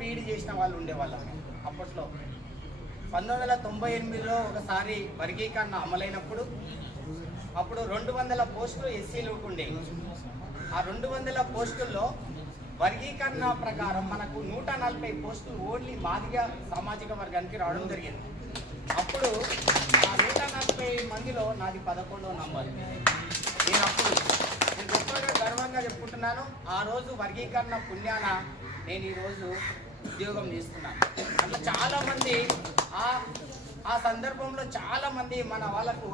B Ed చేసిన వాళ్ళు ఉండేవాళ్ళం అప్పట్లో. 1998లో ఒకసారి వర్గీకరణ అమలైనప్పుడు అప్పుడు 200 పోస్టులు ఎస్సీలకు ఉండేవి. ఆ 200 పోస్టుల్లో వర్గీకరణ ప్రకారం మనకు 140 పోస్టులు ఓన్లీ మాదిగ సామాజిక వర్గానికి రావడం జరిగింది. అప్పుడు ఆ 140 మందిలో నాది 11వ నంబర్. నేను గొప్పగా గర్వంగా చెప్పుకుంటున్నాను. ఆ రోజు వర్గీకరణ పుణ్యాన నేను ఈరోజు ఉద్యోగం చేస్తున్నాను. అంటే చాలామంది ఆ సందర్భంలో చాలామంది మన వాళ్ళకు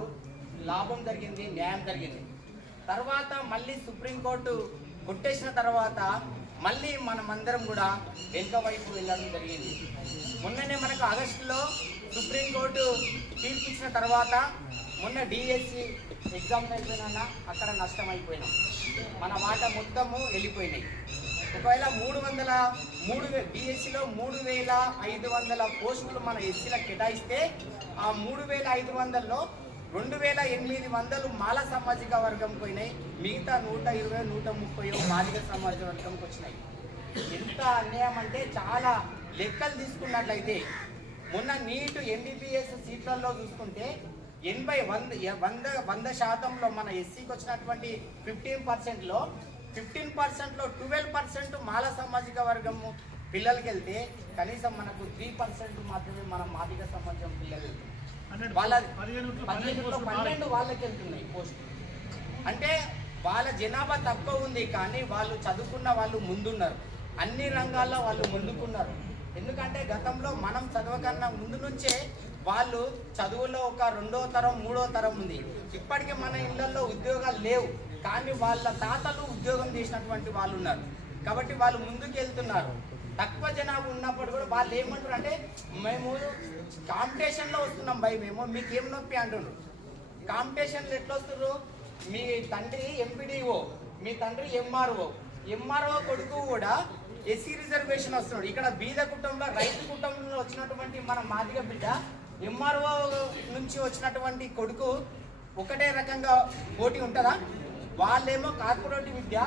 లాభం జరిగింది, న్యాయం జరిగింది. తర్వాత మళ్ళీ సుప్రీంకోర్టు కొట్టేసిన తర్వాత మళ్ళీ మనమందరం కూడా వెనుక వైపు వెళ్ళడం జరిగింది. మొన్ననే మనకు ఆగస్టులో సుప్రీంకోర్టు తీర్పు ఇచ్చిన తర్వాత మొన్న డిఎస్సి ఎగ్జామ్స్ అయిపోయినా అక్కడ నష్టం అయిపోయినాం. మన వాటా మొత్తము వెళ్ళిపోయినాయి. ఒకవేళ 300 డిఎస్సిలో 3500 పోస్టులు మన ఎస్సీలకు కేటాయిస్తే ఆ 3500లో 2800 మాల సామాజిక వర్గం పోయినాయి. మిగతా 120, 130 మాదిగ సామాజిక వర్గంకి వచ్చినాయి. ఎంత అన్యాయం అంటే చాలా లెక్కలు తీసుకున్నట్లయితే మొన్న నీట్ ఎన్డీపీఎస్ సీట్లలో చూసుకుంటే 100% మన ఎస్సీకి వచ్చినటువంటి 15%లో 12% మాల సామాజిక వర్గము పిల్లలకి వెళ్తే కనీసం మనకు 3% మాత్రమే మన మాదిగ సమాజం పిల్లలు వెళ్తారు. వాళ్ళ 12 వాళ్ళకి వెళ్తున్నాయి పోస్టులు. అంటే వాళ్ళ జనాభా తక్కువ ఉంది కానీ వాళ్ళు చదువుకున్న వాళ్ళు ముందున్నారు. అన్ని రంగాల్లో వాళ్ళు ముందుకున్నారు. ఎందుకంటే గతంలో మనం చదవకన్నా ముందు నుంచే వాళ్ళు చదువులో ఒక 2వ తరం 3వ తరం ఉంది. ఇప్పటికీ మన ఇళ్లలో ఉద్యోగాలు లేవు కానీ వాళ్ళ తాతలు ఉద్యోగం చేసినటువంటి వాళ్ళు ఉన్నారు. కాబట్టి వాళ్ళు ముందుకు వెళ్తున్నారు. తక్కువ జనాభా ఉన్నప్పుడు కూడా వాళ్ళు ఏమంటారు అంటే మేము కాంపిటీషన్లో వస్తున్నాం భయ్, మేము మీకేం నొప్పి అంటున్నారు. కాంపిటీషన్లు ఎట్లా వస్తున్నారు? మీ తండ్రి ఎంపీడీఓ, మీ తండ్రి ఎంఆర్ఓ కొడుకు కూడా ఎస్సీ రిజర్వేషన్ వస్తున్నాడు. ఇక్కడ బీద కుటుంబంలో రైతు కుటుంబంలో వచ్చినటువంటి మన మాదిగ బిడ్డ ఎంఆర్ఓ నుంచి వచ్చినటువంటి కొడుకు ఒకటే రకంగా పోటీ ఉంటుందా? వాళ్ళేమో కార్పొరేట్ విద్య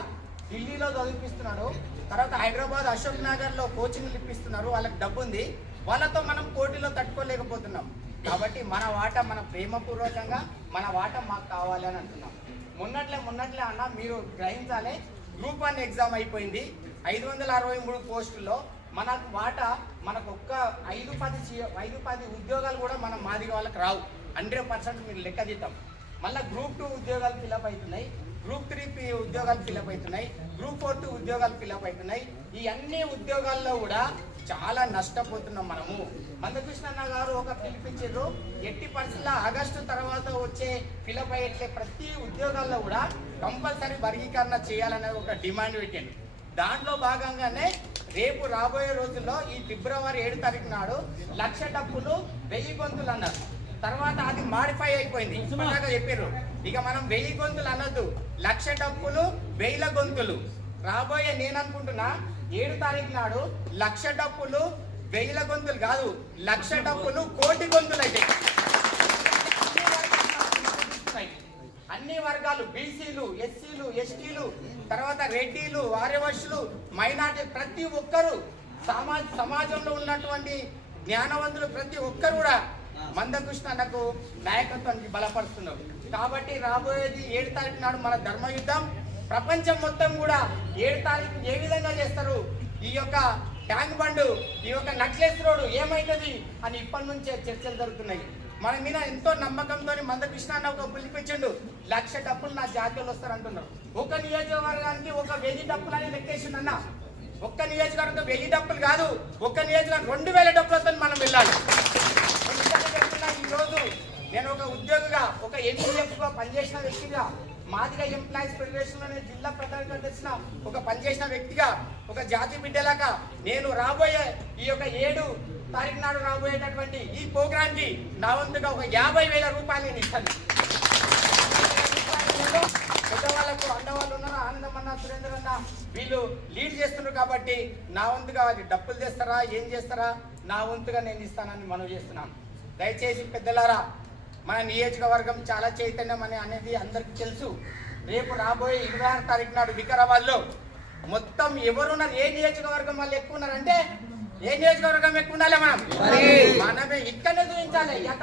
ఢిల్లీలో చదివిపిస్తున్నాడు, తర్వాత హైదరాబాద్ అశోక్ నగర్లో కోచింగ్లు ఇప్పిస్తున్నారు. వాళ్ళకి డబ్బు ఉంది, వాళ్ళతో మనం పోటీలో తట్టుకోలేకపోతున్నాం. కాబట్టి మన వాటా మన ప్రేమపూర్వకంగా మన వాటా మాకు కావాలి అని అంటున్నాం. మొన్నట్లే అన్న మీరు గ్రహించాలి, గ్రూప్ 1 ఎగ్జామ్ అయిపోయింది. 563 పోస్టుల్లో మనకు వాటా మనకు ఒక్క 5-10 ఉద్యోగాలు కూడా మనం మాదిగ వాళ్ళకి రావు. 100% మీరు లెక్క తీద్దాం. మళ్ళీ గ్రూప్ 2 ఉద్యోగాలు ఫిల్అప్ అవుతున్నాయి, గ్రూప్ 3 ఉద్యోగాలు ఫిల్అప్ అవుతున్నాయి, గ్రూప్ 4 ఉద్యోగాలు ఫిల్అప్ అవుతున్నాయి. ఈ అన్ని ఉద్యోగాల్లో కూడా చాలా నష్టపోతున్నాం మనము. మందకృష్ణ అన్న గారు ఒక పిలిపించారు, ఎట్టి పరిస్థితుల్లో ఆగస్టు తర్వాత వచ్చే ఫిల్అప్ అయ్యే ప్రతి ఉద్యోగాల్లో కూడా కంపల్సరీ వర్గీకరణ చేయాలనే ఒక డిమాండ్ పెట్టాడు. దాంట్లో భాగంగానే రేపు రాబోయే రోజుల్లో ఈ ఫిబ్రవరి 7 తారీఖు నాడు 1,00,000 డప్పులు 1000 గొంతులు అన్నారు. తర్వాత అది మాడిఫై అయిపోయింది, ఇప్పటిదాకా చెప్పారు. ఇక మనం 1000 గొంతులు అనొద్దు, 1,00,000 డప్పులు 1000 గొంతులు. రాబోయే నేను అనుకుంటున్నా 7 తారీఖు నాడు 1,00,000 డప్పులు 1000 గొంతులు కాదు, 1,00,000 డప్పులు 1,00,00,000 గొంతులు అయితే అన్ని వర్గాలు బీసీలు, ఎస్సీలు, ఎస్టీలు, తర్వాత రెడ్డిలు, ఆర్యవైశ్యులు, మైనార్టీ ప్రతి ఒక్కరు సమాజంలో ఉన్నటువంటి జ్ఞానవంతులు ప్రతి ఒక్కరు కూడా మందకృష్ణ అన్నకు నాయకత్వానికి బలపరుస్తున్నారు. కాబట్టి రాబోయేది 7 తారీఖు నాడు మన ధర్మయుద్ధం. ప్రపంచం మొత్తం కూడా 7 తారీఖు ఏ విధంగా చేస్తారు, ఈ యొక్క ట్యాంక్ బండ్, ఈ యొక్క నక్లెస్ రోడ్ ఏమైతుంది అని ఇప్పటి నుంచే చర్చలు జరుగుతున్నాయి. మన మీద ఎంతో నమ్మకంతో మందకృష్ణ అన్న ఒక పిలిపించండు, 1,00,000 డప్పులు నా జాతీయులు వస్తారంటున్నారు. ఒక నియోజకవర్గానికి ఒక 1000 డప్పులు అని లెక్కేసిండు అన్న. ఒక్క నియోజకవర్గం 1000 డప్పులు కాదు, ఒక్క నియోజకవర్గం 2000 డప్పులతో మనం వెళ్ళాలి. ఈరోజు నేను ఒక ఉద్యోగిగా, ఒక ఎంపీఎఫ్గా పనిచేసిన వ్యక్తిగా, మాదిగ ఎంప్లాయీస్ ఫెడరేషన్లోనే జిల్లా ప్రధాన కార్యదర్శిగా ఒక పనిచేసిన వ్యక్తిగా, ఒక జాతి బిడ్డలాగా నేను రాబోయే ఈ యొక్క 7 తారీఖు నాడు రాబోయేటటువంటి ఈ ప్రోగ్రాంకి నా వంతుగా ఒక 50,000 రూపాయలు నేను ఇస్తాను. పెద్దవాళ్ళకు అండవాళ్ళు ఉన్నారు, ఆనందమన్న, సురేందర్ అన్న వీళ్ళు లీడ్ చేస్తున్నారు. కాబట్టి నా వంతుగా అది డప్పులు చేస్తారా ఏం చేస్తారా, నా వంతుగా నేను ఇస్తానని మనవి చేస్తున్నాను. దయచేసి పెద్దలారా, మన నియోజకవర్గం చాలా చైతన్యం అనేది అందరికీ తెలుసు. రేపు రాబోయే 26 తారీఖు నాడు వికారాబాద్లో మొత్తం ఎవరున్నారు, ఏ నియోజకవర్గం వాళ్ళు ఎక్కువ ఉన్నారంటే ఏ నియోజకవర్గం ఎక్కువ ఉండాలి? మనమే ఇక్కడనే చూపించాలి.